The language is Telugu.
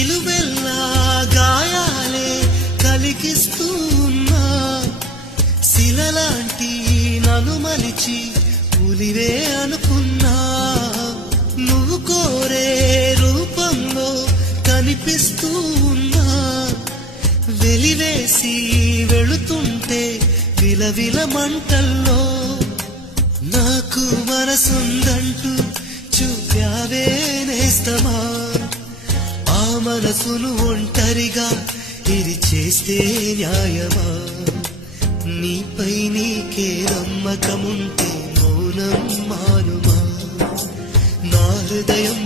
నిలువెల్లా గాయాలే కలిగిస్తూ ఉన్నా శిలలాంటి నన్ను మలిచి పులివే అనుకున్నా నువ్వు కోరే రూపంలో కనిపిస్తూ ఉన్నా వెలివేసి వెళుతుంటే విలవిల మంటల్లో నాకు మనసుందంటూ చూపావే నేస్తమా ఆ మనసును ఒంటరిగా ఇది చేస్తే న్యాయమా నీపై నీకే నమ్మకముంటే మౌనం మానుమా నా హృదయం